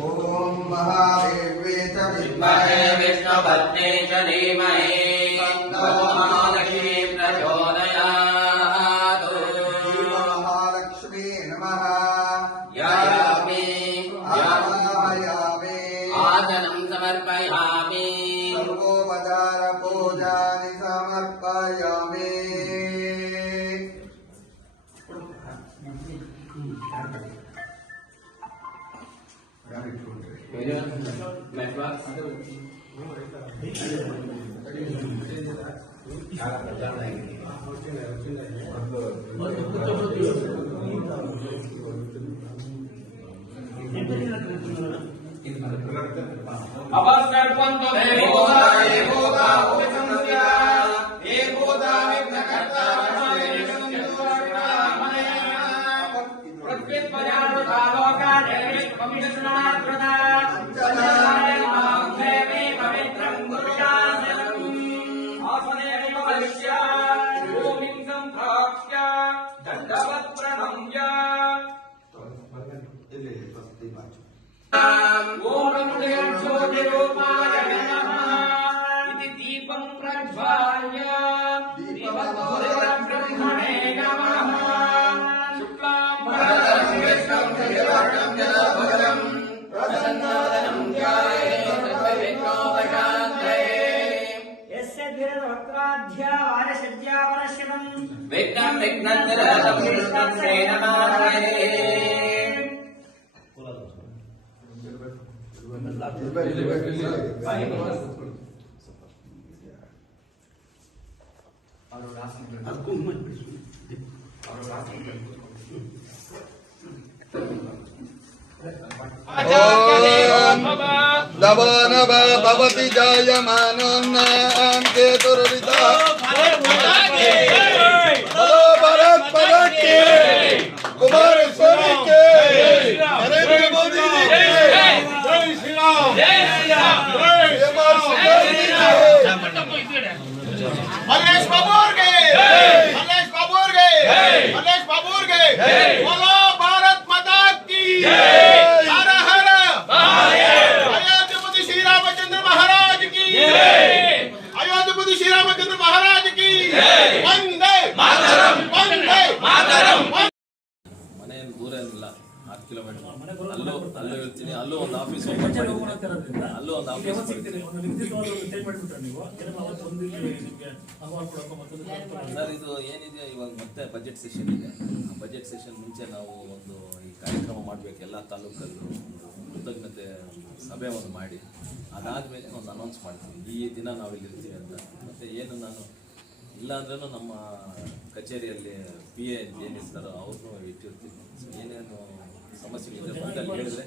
ओम महादेवे च विद्महे विष्णुपत्नी च धीमहि तन्नो महालक्ष्मी प्रचोदयात्। महालक्ष्मी नमः। यायामि आवाहयामि आसनं समर्पयामि सर्वोपचार पूजानि समर्पयामि। अपस्कर्पन्तु देवोता देवोता उपसंस्या एकोता विघ्नकर्ता परमेशं चतुर्ग्रामणेन प्रत्युत्पयानुतालोका देवित् पवित्रनात्रदा चलाय मां देवी पवित्रं गुरुशासनम् आसनेव वलिष्या भूमिं सम्प्राप्य दण्डवत् प्रणम्य ज्योतिरूपाय नमः इति दीपं प्रज्वाल्य दीपब्रह्मणे नमः शुक्लां वरदं विष्णुं शशिवर्णं चतुर्भुजं प्रसन्नवदनं ध्यायेत् सर्वविघ्नोपशान्तये। यस्य द्विरवक्त्राध्या वारसज्जा परश्यनं विघ्नं विघ्ननिरोधं कृष्णस्य नमामहे। नव भवति जायमानोन्नयं केतुर्विदा भारत माता की कुमारस्वामी के नरेंद्र मोदी जी के जय श्री राम जय श्री राम मल्लेश बाबूर के मल्लेश बाबूर के मल्लेश बाबूर के बोलो भारत माता की हर हर अयोध्यापति श्री रामचंद्र महाराज की अयोध्यापति श्री रामचंद्र महाराज की वंदे मातरम वंदे मातरम। ಮನೆ ದೂರ ಏನಿಲ್ಲ 6 ಕಿಲೋಮೀಟರ್ ಅಲ್ಲೂ ಇರ್ತೀನಿ ಅಲ್ಲೂ ಒಂದು ಆಫೀಸ್ ಓಪನ್ ಮಾಡಿದ್ದೀನಿ ಅಲ್ಲೂ ಒಂದು ಆಫೀಸ್ ಸರ್ ಇದು ಏನಿದೆ ಇವಾಗ ಮತ್ತೆ ಬಜೆಟ್ ಸೆಷನ್ ಇದೆ ಆ ಬಜೆಟ್ ಸೆಷನ್ ಮುಂಚೆ ನಾವು ಒಂದು ಈ ಕಾರ್ಯಕ್ರಮ ಮಾಡಬೇಕು ಎಲ್ಲ ತಾಲೂಕಲ್ಲೂ ಒಂದು ಕೃತಜ್ಞತೆ ಸಭೆ ಒಂದು ಮಾಡಿ ಅದಾದಮೇಲೆ ಒಂದು ಅನೌನ್ಸ್ ಮಾಡ್ತೀವಿ ಈ ದಿನ ನಾವು ಇಲ್ಲಿ ಇರ್ತೀವಿ ಅಂತ ಮತ್ತು ಏನು ನಾನು ಇಲ್ಲಾಂದ್ರೂ ನಮ್ಮ ಕಚೇರಿಯಲ್ಲಿ PA ಏನಿರ್ತಾರೋ ಅವ್ರನ್ನೂ ಇಟ್ಟಿರ್ತೀವಿ ಏನೇನು ಸಮಸ್ಯೆಗಳಿದೆ ಅಂತ ಹೇಳಿದ್ರೆ